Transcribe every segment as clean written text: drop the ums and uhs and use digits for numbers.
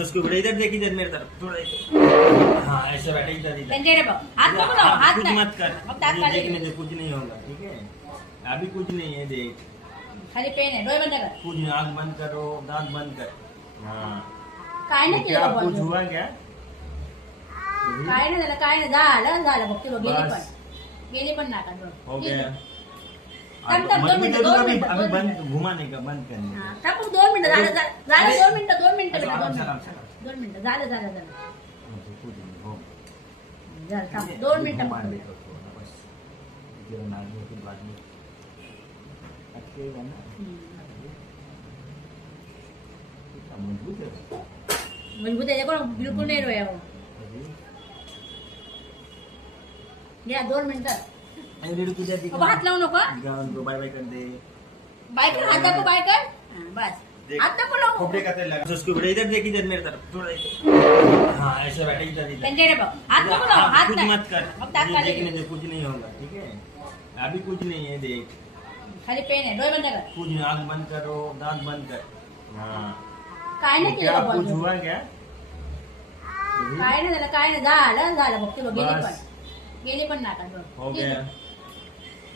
उसको बड़ा इधर देख, इधर मेरे तरफ थोड़ा इधर। हाँ ऐसे बैठे इधर इधर। कुछ मत कर, ये देखने दे, कुछ नहीं होगा, ठीक है? अभी कुछ नहीं है, देख खाली पेन है, डोळे बंद कर। कुछ नहीं, आँख बंद करो, दांत बंद कर। हाँ काय नाही क्या केलं कुछ बॉल. हुआ क्या? काय नाही झालं, काय नाही झालं फक्त गेली पण बस. गेली पण नाका डोळ. हो गया। थांब, थांब, दोन मिनिटं, दोन अभी मिनिटं, अभी दोन बंद, घुमाने का बंद करने का। हा, थांब फक्त 2 मिनिटं झालं झालं 2 मिनिटं अच्छा, बेटा, आराम 2 से, आराम मिनिटं से। 2 मिनिटं झालं कुछ नहीं, हो झालं थांब 2 मिनिटं घुमा फक्त. दे तो थोड़ा बस, जरा नाक के बाद में अटकेगा ना। इतना मजबूत है। मजबूत आहे कोण बिलकुल नाही रोयावर. घ्या 2 मिनिटं. अरे रेडी तुझ्या दिख बाबा हात लावू नको. गावन को बाय बाय कर दे। बाय कर, हात दाखव, बाय कर. हा, बस हात दाखव लावू. खोपड़े का तेल लगा, उसको बड़ा इधर देख, इधर मेरे तरफ थोड़ा इधर। हाँ ऐसे बैठे इधर इधर। त्यांच्याकडे बघ, हात दाखव लावू, हात कुछ नाही. मत कर, फक्त हात ये खाली देखने दे, कुछ नहीं होगा, ठीक है? अभी कुछ नहीं है, देख खाली पेन आहे, डोळे बंद कर. कुछ नहीं, आँख बंद करो, दांत बंद कर। हाँ काय नाही क्या केलं कुछ बॉल. हुआ क्या? काय नाही झालं, काय नाही झालं फक्त गेली बस. पण गेली पण नाका डोळ. हो गया।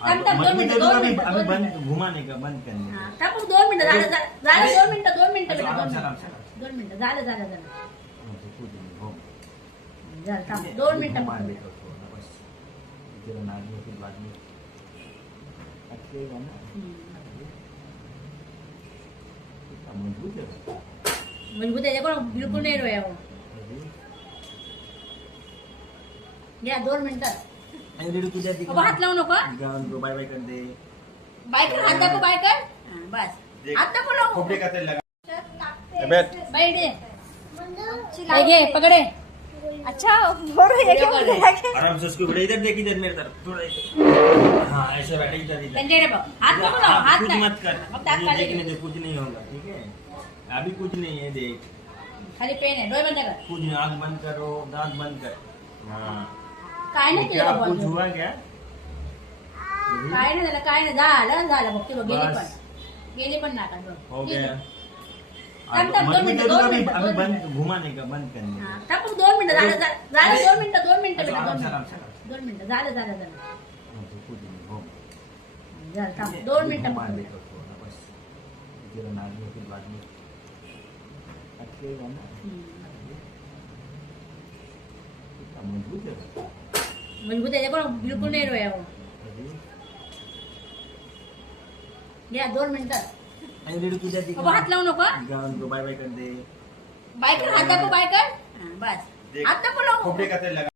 थांब, थांब, 2 मिनिटं, 2 अभी मिनिटं, अभी 2 बंद, मिनिटं. घुमाने का बंद करने का। हा, थांब फक्त 2 मिनिटं झालं 2 मिनिटं, 2 मिनिटं अच्छा, बेटा, आराम 2 से, आराम मिनिटं. से। 2 मिनिटं झालं कुछ नहीं, हो झालं थांब 2 मिनिटं घुमा फक्त. दे तो थोड़ा बस, जरा नाक के बाद में अटकेगा ना। इतना मजबूत है। मजबूत आहे कोण बिलकुल नाही रोयावर. घ्या 2 मिनिटं. अरे रेडी तुझ्या दिख बाबा हात लावू नको. गावन को बाय बाय कर दे। बाय कर, हात दाखव, बाय कर. हा, बस हात दाखव लावू. खोपड़े का तेल लगा। बैठ। बाई दे. बाई घे, पकडे. अच्छा बरोबर हे घेऊन गेला की. आराम से उसको बड़ा इधर देख, इधर मेरे तरफ थोड़ा इधर। हाँ ऐसे बैठे इधर इधर। त्यांच्याकडे बघ, हात दाखव लावू, हात कुछ नाही. मत कर, फक्त हात ये खाली देखने दे, कुछ नहीं होगा, ठीक है? अभी कुछ नहीं है, देख खाली पेन आहे, डोळे बंद कर. कुछ नहीं, आँख बंद करो, दांत बंद कर। हाँ काय नाही क्या केलं कुछ बॉल. हुआ क्या? काय नाही झालं झालं फक्त गेली बस. पण गेली पण नाका डोळ. हो गया। थांब, थांब, 2 मिनिटं, 2 अभी मिनिटं, अभी 2 बंद, घुमाने का बंद करने हा, का। थांब फक्त 2 मिनिटं झालं 2 मिनिटं, 2 मिनिटं अच्छा, बेटा, आराम 2 से, आराम मिनिटं. से। 2 मिनिटं झालं कुछ नहीं, हो झालं थांब 2 मिनिटं घुमा दे फक्त. तो थोड़ा बस, जरा नाक के बाद में अटकेगा ना। इतना मजबूत है। मजबूत आहे कोण बिलकुल नाही रोयावर. घ्या 2 मिनिटं. अरे रेडी तुझ्या दिख बाबा हात लावू नको. गावन को बाय बाय कर दे। बाय कर, हात दाखव, बाय कर. हा, बस हात दाखव लावू. खोपड़े का तेल लगा।